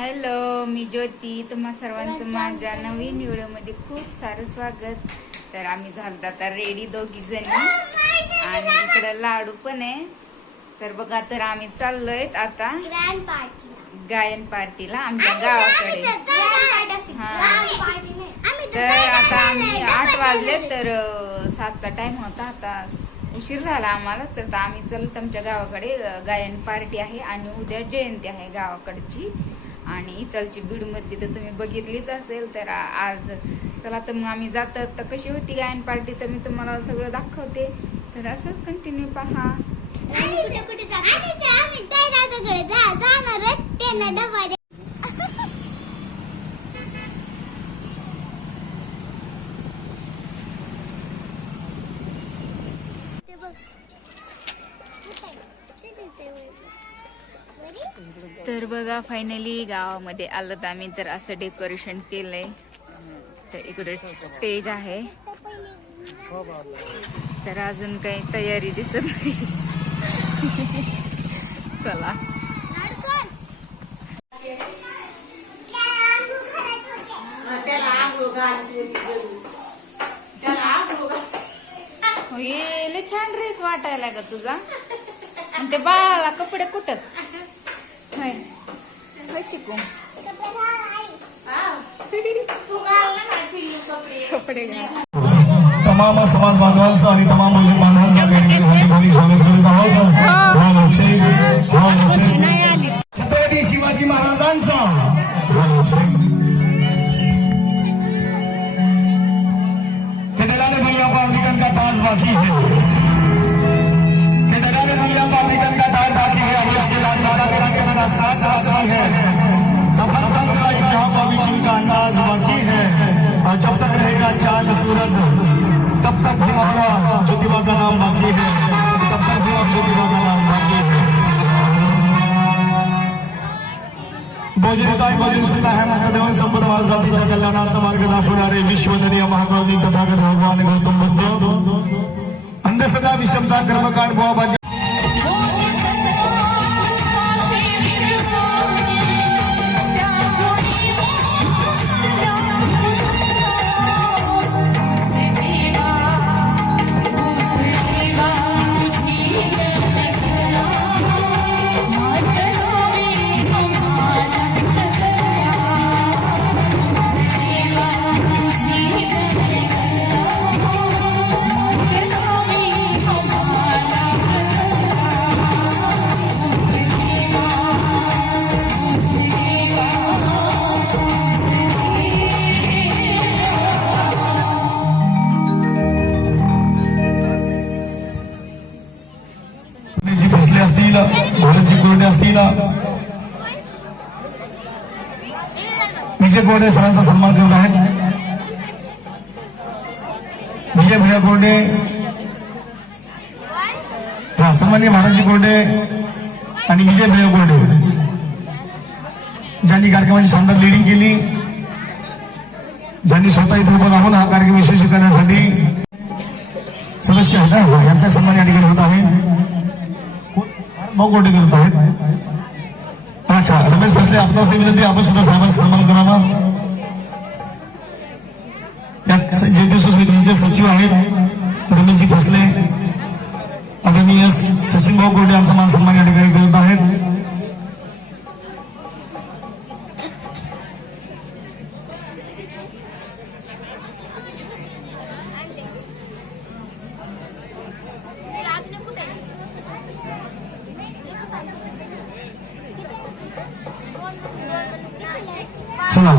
Hello, मी ज्योती. तुम्हा सर्वांचं माझ्या नवीन व्हिडिओमध्ये खूप सारं स्वागत. तर आम्ही झालो आता रेडी दोघी जणी आणि इकडे लाडू पण आहे. तर बघा, तर आम्ही चाललोय आता गायन पार्टीला आमच्या गावाकडे. तर आता आम्ही 8 वाजले, तर 7चा टाइम होता. आता उशीर झाला आम्हाला. तर आम्ही चाललो आमच्या गावाकडे. गायन पार्टी आहे आणि उद्या जयंती आहे गावाकडची. आणि इथलची बीड मधली तर तुम्ही बघितलीच असेल. तर आज चला, तर मग आम्ही जातात. तर कशी होती गायन पार्टी तर मी तुम्हाला सगळं दाखवते. तर असंच कंटिन्यू पहा. तर बघा, फायनली गावामध्ये आलं तर आम्ही. तर असं डेकोरेशन केलंय. तर इकडे स्टेज आहे. तर अजून काही तयारी दिसत नाही. चला, लय छान ड्रेस वाटायला ग तुझा. आणि ते बाळाला कपडे कुठत चिकू कपडे तमाम समाज बांधवांचं आणि तमाम मुस्लिम बांधवांचं स्वागत करीत आहोत. छत्रपती शिवाजी महाराजांचा दुनिया पर अमेरिकन का ताज बाकी है. दुनिया पर अमेरिकन का ताज बाकी है. अभी आपके लाल दादा मेरा कहना साथ आजमाई है. तब तक का जहाँ भविष्य का अंदाज बाकी है. और जब तक रहेगा चांद सूरज तब तक हमारा ज्योतिबा का नाम बाकी है. तब तक ज्योतिबा का नाम बाकी है. भोजनताई भोजन आहे महादेवन संपूर्ण जातीच्या कल्याणाचा मार्ग दाखवणारे विश्वधनीय महाकवी तथागत भगवान गौतम बुद्ध. अंधश्रद्धा विषमता कर्मकांड बुवाबाजी असतील, भारतजी कोरडे असतील, विजय कोरडे सरांचा सन्मान करत आहेत. विजय भैया कोरडे, हा सन्माननीय महाराजजी कोरडे आणि विजय भैया कोरडे ज्यांनी कार्यक्रमाची शानदार लिडिंग केली, ज्यांनी स्वतः इथे उभं राहून हा कार्यक्रम यशस्वी करण्यासाठी सदस्य होता, यांचा सन्मान या ठिकाणी होत आहे. कोरडे करत आहेत. अच्छा, रमेश भोसले आपणास विनंती, आपण सुद्धा साहेबांचा सन्मान करावा. या जयंती समितीचे सचिव आहेत रमेशजी भोसले, आदरणीय सचिन भाऊ कोरडे यांचा मान सन्मान या ठिकाणी करत आहेत. चला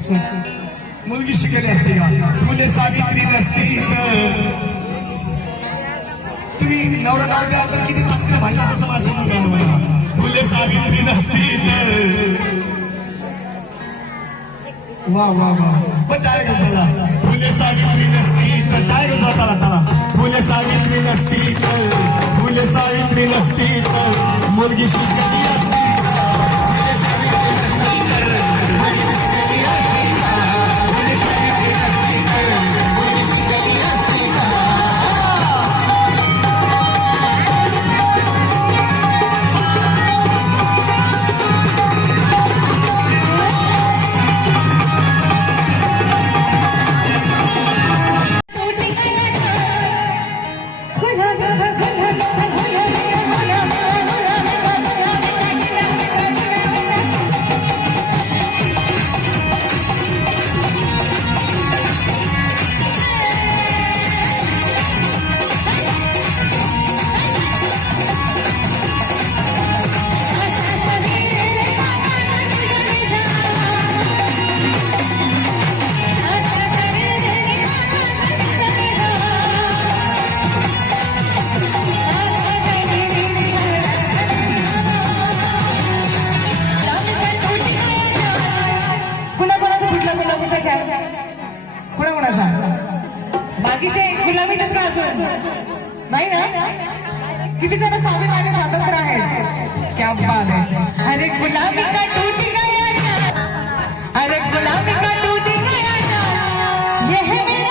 मुलगी शिकेली असती का? फुले सावित्री नसती तर तुम्ही नवरा नवऱ्या तर किती चांगलं म्हणला तसं माझं म्हणणं आहे. फुले सावित्री नसती तर वा वा वा पण डायरेक्ट चला. फुले सावित्री नसती तर डायरेक्ट जाताला त्याला. फुले सावित्री नसती तर फुले सावित्री नसती तर मुलगी शिकेली असती. बाकीचे गुलामी तर का असेल नाही ना. किती जण स्वाभिमानी स्वातंत्र्य आहेत. क्या बात है. अरे गुलामी का टूट गया, अरे गुलामी का टूट गया, ये है मेरे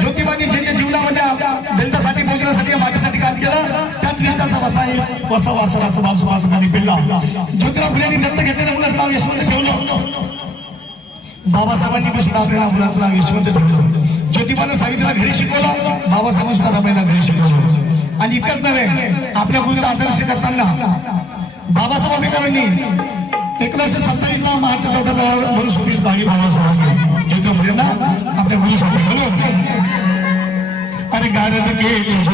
ज्योतिबांनी जे जीवनामध्ये जनतेसाठी बोलण्यासाठी माझ्यासाठी काम केलं त्याच विचाराचा वसा वासनाचा बाप सुभाषांनी पिल्ला. ज्योतिबा फुलेंनी दत्त घेतलेल्या मुलाचं नाव यशवंत ठेवलं. बाबासाहेबांनी पण आपल्याला मुलाचं नाव यशवंत ठेवलं. ज्योतिबानं सावित्रीला घरी शिकवलं, बाबासाहेबांना रमाईला घरी शिकवलं. आणि इतकंच नव्हे, आपल्या मुलीचा आदर्श करताना बाबासाहेब आंबेडकरांनी 1927ला मार्च 14 म्हणून सुपीस बागी बाबासाहेब ज्योतिबा फुलेंना आपल्या मुलीसाठी बोलवलं. अरे गाण्यात गेली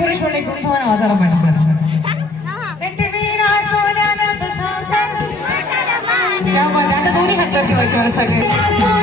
पुरुष म्हणले तुम्ही समान आवाजाला पाहिजे सर. त्या आता दोन्ही हात सगळे